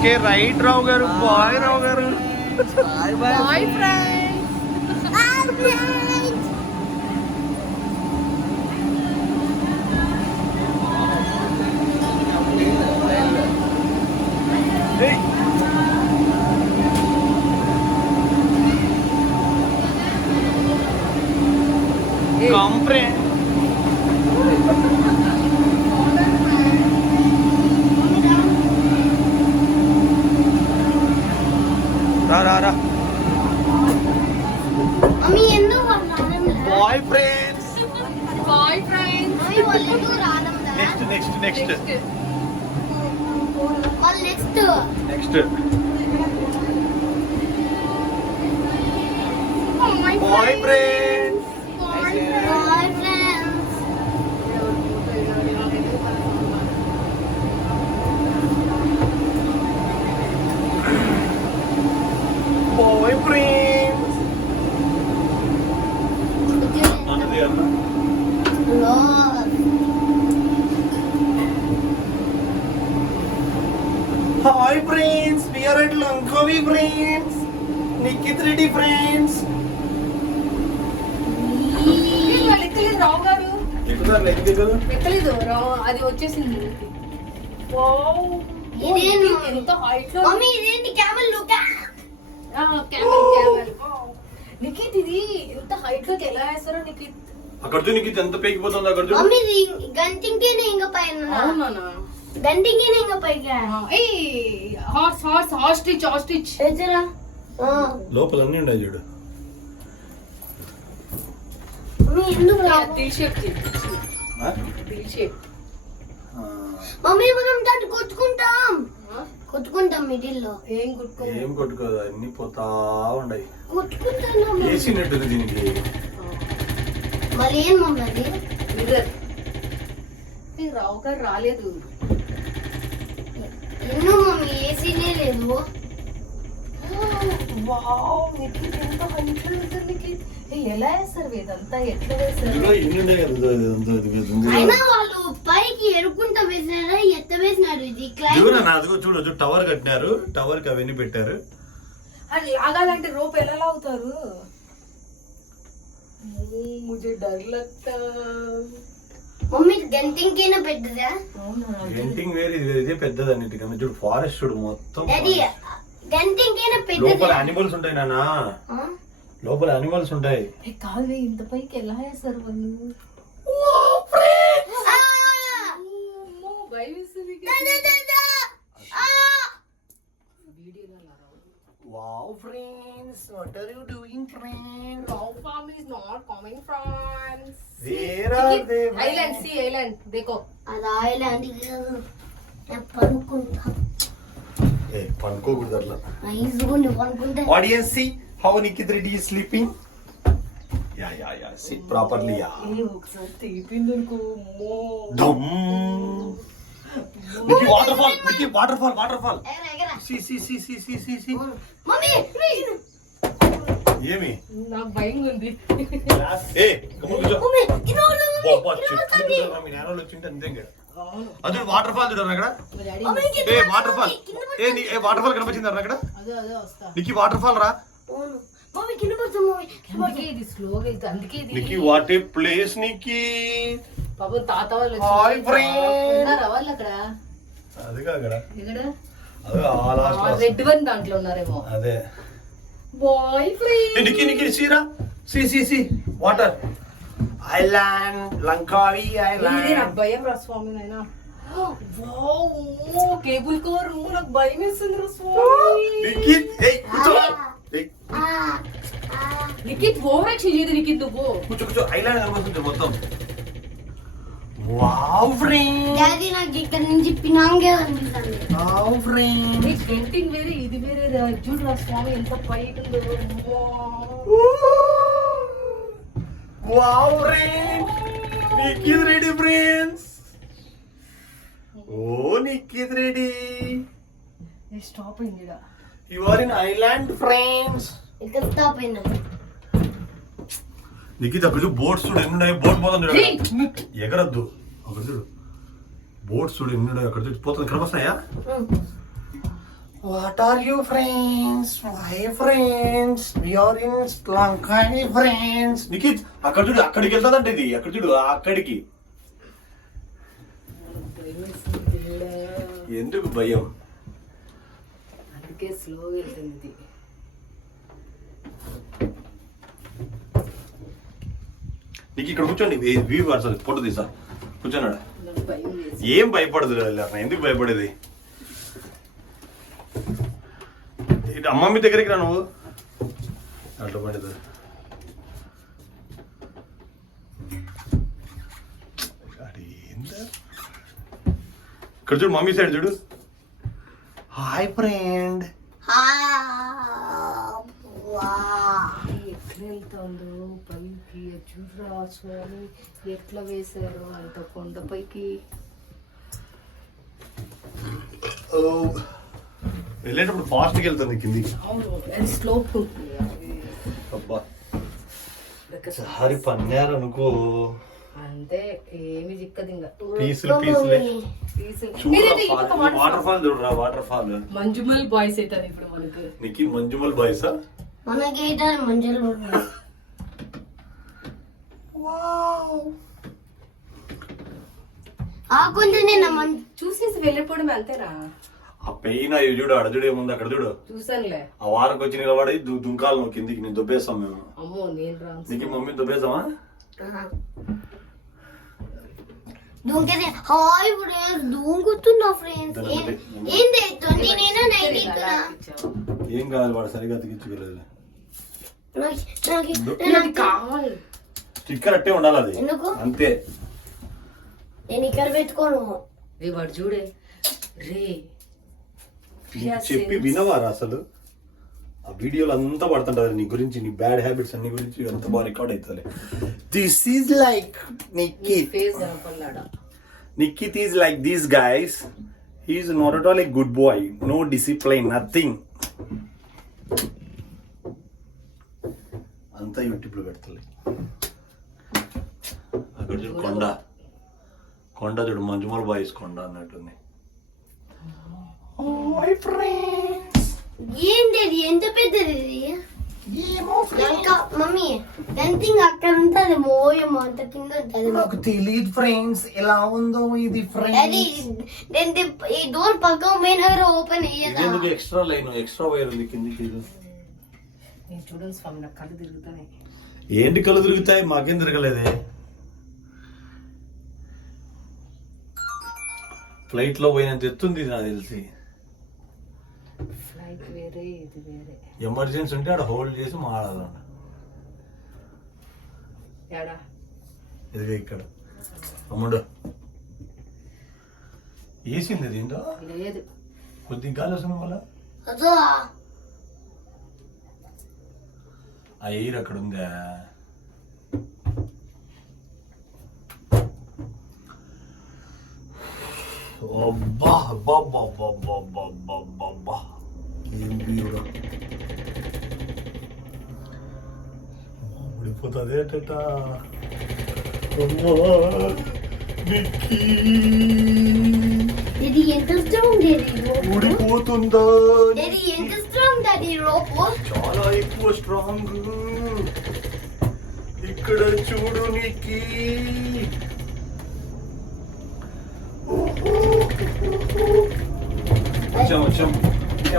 Okay right రావు గారు. Bye రావు గారు. Bye friends. కంప్రే రా bye friends. Bye friends. Next next bye friends. Bye friends. Hi friends, we are at Langkawi friends. Nikit Reddy friends. ఎక్కలేదు రావు గారు. ఎక్కలేదు రావు, అది వచ్చేసింది. ఎంత హైట్ లో నిఖిత్, ఇది ఎంత హైట్ లోకి ఎలా వేస్తారో నిఖిత్. అక్కడ నిఖిత్ ఎంత పేకిపోతుంది అక్కడ. లోపల అన్ని ఉన్నాయి చూడు. మమ్మీ మనం దాన్ని కొట్టుకుంటాం మిడిల్ లో. ఏం కొట్టుకోదు, అన్ని పోతా ఉన్నాయి. కొట్టుకుంటాను వేసినట్టు దీనికి. మరి ఏం మమ్మీ అది రావు గారు రాలేదు. ఎన్నో మమ్మీ ఏసీనే లేదు. ఎలా వేస్తారు ఇదంతా, ఎట్లా వేస్తారు? అయినా వాళ్ళు పైకి ఎరుకుంటా వేసినారా ఎత్త వేసినారు. ఇది చూడు టవర్ కట్టినారు, టవర్ కి అవన్నీ పెట్టారు. అది లాగాలంటే రోప్ ఎలా లాగుతారు? ముझे डर लगता. మమ్మీ గంటింగ్ పెద్దదా? గంటింగ్ వేరే, ఇది వేరే, ఇదే పెద్దది అన్నిటికన్నా. చూడు ఫారెస్ట్ చూడు మొత్తం. గంటింగ్ లోపల యానిమల్స్ ఉంటాయి నాన్న, లోపల యానిమల్స్ ఉంటాయి. కాదు, ఇంత పైకి ఎలా వేస్తారు వాళ్ళు? Wow friends, what are you doing friends? Wow family is not coming friends. Where are they? Island, see island, देखो. అది ఐలాండ్ కాదు, నేను పడుకుంటా. ఏ పడుకోకూడదు అట్లా. నైస్ గుండి పడుకుంటా. Audience, see how Nikit Reddy is sleeping. Yeah, sit properly. ఏ ఒకసారి తీపిందనుకో మో. Dum. Nikki waterfall. ఎగరా. See. Mummy ఏమి? నాకు భయం ఉంది. ఏ కూర్చో. మమ్మీ కినోలు బాబా చెట్టు మీ నాన్నలు వచ్చింటే అంతే ఇంకా. అది వాటర్ ఫాల్ చూడరా అక్కడ. ఏ వాటర్ ఫాల్, ఏ వాటర్ ఫాల్ కనిపించింది అక్కడ. అదే వస్తా. నీకు వాటర్ ఫాల్ రా. మమ్మీ కింద పడుతుంది మమ్మీ. అందుకే ఇది స్లోగా ఇది, అందుకే ఇది. నీకు వాట్ ఏ ప్లేస్ నీకి. పాపం తాత వాళ్ళు హాయ్ ఫ్రెండ్స్. ఉన్నారా వాళ్ళు అక్కడ? అది కాక్కడ. ఎక్కడ? అదే ఆ లాస్ట్ రెడ్ వన్ దాంట్లో ఉన్నారేమో. అదే. Bye friend. నీకి సీరా. Sea water. Island Langkawi island. ఇది నాకు భయం రా స్వామి నాయనా. వావ్ కేబుల్ కవర్ నాకు భయం వేస్తుంది రా స్వామి. నిఖిత్ ఓవర్ యాక్షన్ చేయదు. నిఖిత్ నువ్వు కూర్చో ఐలాండ్ కనిపిస్తుంది మొత్తం. Wow friend. డాడీ నాకు ఇక్కడ నుంచి పినాంగే అనిపిస్తుంది. Wow friend. ఈ పెయింటింగ్ వేరే, ఇది వేరే రా. చూడు రా స్వామి ఎంత పైకి ఉందో. Wow friend. Nikit Reddy friends. Oh Nikit Reddy. Stop అయింది. You are in island friends. ఇక్కడ స్టాప్ అయినా. నిఖిత్ అక్కడ బోట్స్ చూడు ఎన్ని ఉన్నాయి. బోట్ పోతుంది ఎగరద్దు. అక్కడ చూడు బోట్స్ చూడు ఎన్ని ఉన్నాయి. అక్కడ చూడు పోతుంది. కనిపిస్తున్నాయా? What are you friends? My friends. We are in Sri Lanka, friends. Nikhit అక్కడ చూడు, అక్కడికి వెళ్తాదంటే ఇది అక్కడ చూడు, అక్కడికి. ఎందుకు భయం? అందుకే స్లోగా వెళ్తుంది. నీకు ఇక్కడ కూర్చోండి, వ్యూ పడుతుంది, ఫోటో తీసా, కూర్చోన్నాడు. భయం వేసి ఏం భయపడదు, ఎందుకు భయపడేది? ఇటు అమ్మమ్మ దగ్గరికి రా నువ్వు. అట్లా పడేది. ఇక్కడ చూడు, మమ్మీ సైడ్ చూడు. Hi friend. ఎట్లా వెళ్తుందో పైకి చూడరా స్వామి, ఎట్లా వేశారో అంత కొండపైకి. వెళ్ళేటప్పుడు ఫాస్ట్గా వెళ్తుంది కిందికి. అవును, స్లోప్ ఉంటుంది. అబ్బా సారి పన్నారు అనుకో, అంతే, ఏమి చిక్కదు ఇంకా. పీసులు పీసులే. వాటర్ ఫాల్ చూడరా, వాటర్ ఫాల్. మంజుమల్ బాయ్స్ అవుతారు ఇప్పుడు మనకు. నీకు మంజుమల్ బాయ్సా? మనకేట మంజులు ఆకుంటే నేను చూసేసి వెళ్ళిపోవడం అంతేనా? ఆ పెయిన్ అయ్యి చూడు, అడ చూడు ఏముంది అక్కడ చూడు. చూసానులే. ఆ వారకు వచ్చి నిలబడి దుంకాలు నువ్వు కిందికి, నేను దొబ్బేస్తాం మేము. అమ్మో, నేను రాను. నీకు మమ్మీ దొబ్బేస్తామా? దూంకేది. హాయ్ ఫ్రెండ్స్, దూంగుతున్నా ఫ్రెండ్స్. ఏంది 20 నేనా 19 కదా? ఏం కాదు, వాడు సరిగా అతికించుకోలేదు. నాకు కావాలి. స్టిక్కర్ అట్టే ఉండాలి అది. ఎందుకు? అంతే. నేను ఇక్కడ పెట్టుకోను. వాడు చూడే రే, చెప్పి వినవారా అసలు? ఆ వీడియోలు అంతా పడుతుంటది నీ గురించి, నీ బ్యాడ్ హ్యాబిట్స్ అన్ని గురించి అంత బాగా రికార్డ్ అవుతుంది. This is like Nikhit. Nikhit is like this guys. He is not at all a good boy. No discipline, nothing. అంతా యూట్యూబ్లో పెడతలే. అక్కడ చూడు కొండ, కొండ చూడు, మంజుమల్ బాయ్స్ కొండ అన్నట్టుంది. ఏంటి ఎంత పెద్దది మమ్మీ? ఎంత అక్కడ ఉంటది, మోయమో అంత కింద ఉంటది. నాకు తెలియదు ఫ్రెండ్స్ ఎలా ఉందో ఇది. ఫ్రెండ్స్ ఈ డోర్ పక్కన పోయిన ఓపెన్ అయ్యేదా? ఎందుకు ఎక్స్ట్రా లైన్, ఎక్స్ట్రా వైర్ ఉంది కిందికి. నేను చూడండి స్వామి, నాకు కళ్ళు తిరుగుతాయి. ఏంటి కళ్ళు తిరుగుతాయి? మాకేం తిరగలేదే. ఫ్లైట్ లో పోయినంత ఎత్తుంది నాకు తెలిసి. ఫ్లైట్ వేరే, ఇది వేరే. ఎమర్జెన్సీ ఉంటే ఆడ హోల్డ్ చేసి మాట్లాడాలంట. ఎడా ఇదిగా ఇక్కడ అమ్ముడు వేసింది దీంతో. లేదు, కొద్దిగా గాలి వస్తుంది వల్ల ఆ ఎయిర్ అక్కడ ఉందా? అబ్బా అబ్బా అబ్బా అబ్బా అబ్బా అబ్బా అబ్బా అబ్బా, ఏం బ్యూరో. ఉడిపోతుంది ఏటట. ఇది ఎంత స్ట్రాంగ్ ఊడిపోతుందా? ఇది ఎంత స్ట్రాంగ్ అది రోప్? చాలా ఎక్కువ స్ట్రాంగ్. ఇక్కడ చూడు నీకి. వచ్చాం వచ్చాం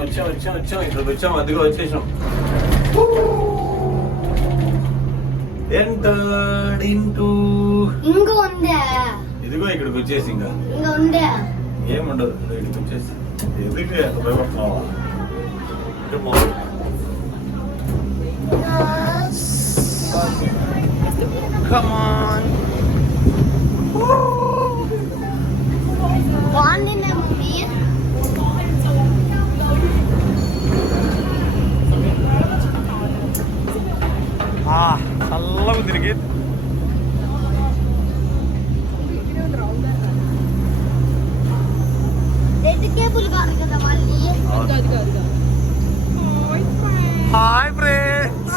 వచ్చాం వచ్చాం వచ్చాం ఇక్కడికి వచ్చాం, అదిగో వచ్చేసాం. Entered into. ఇంకా ఉందా? ఇదిగో ఇక్కడికి వచ్చేసి ఇంకా ఉందా? ఏముండదు, ఇక్కడికి వచ్చేసి. ఎందుకు ఎంత భయపడుతున్నావా? Come on. బాగుంది మమ్మీ. చల్లగా తిరిగి రెడ్ కేబుల్ కాదు కదా మళ్ళీ. Hi friends.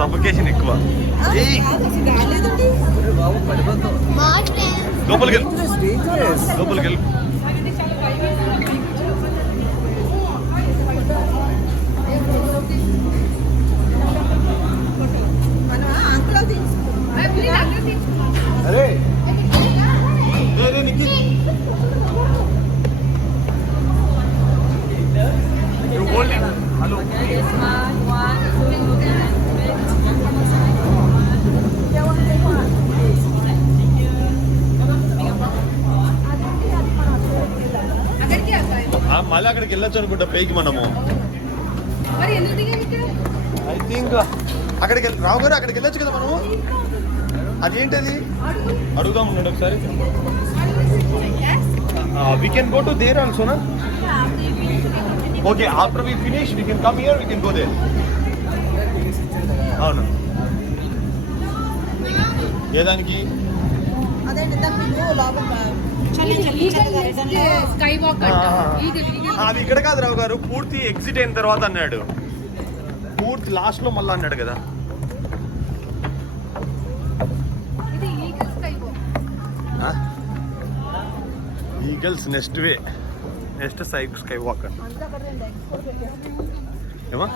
సఫకేషన్ ఎక్కువ. లోపలికి వెళ్ళు. అరే నిక్కి హలో మళ్ళీ అక్కడికి వెళ్ళొచ్చు అనుకుంటా పైకి మనము. ఐ థింక్ అక్కడికి రావు గారు అక్కడికి వెళ్ళొచ్చు కదా మనము. అదేంటది అడుగుదాం ఉండండి ఒకసారి. We can go to there ఆల్సోనా? Okay, after we finish we can come here, we can go there. అవును, ఏదానికి? అది ఇక్కడ కాదు రావు గారు, పూర్తి ఎగ్జిట్ అయిన తర్వాత అన్నాడు. పూర్తి లాస్ట్ లో మళ్ళీ అన్నాడు కదా. ఈగల్స్ నెక్స్ట్ వే, నెక్స్ట్ స్కై వాక్. ఏమా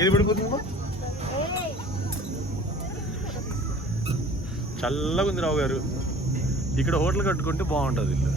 ఏది పడిపోతుందమ్మా? చల్లగా ఉంది రావు గారు. ఇక్కడ హోటల్ కట్టుకుంటే బాగుంటుంది ఇల్లు.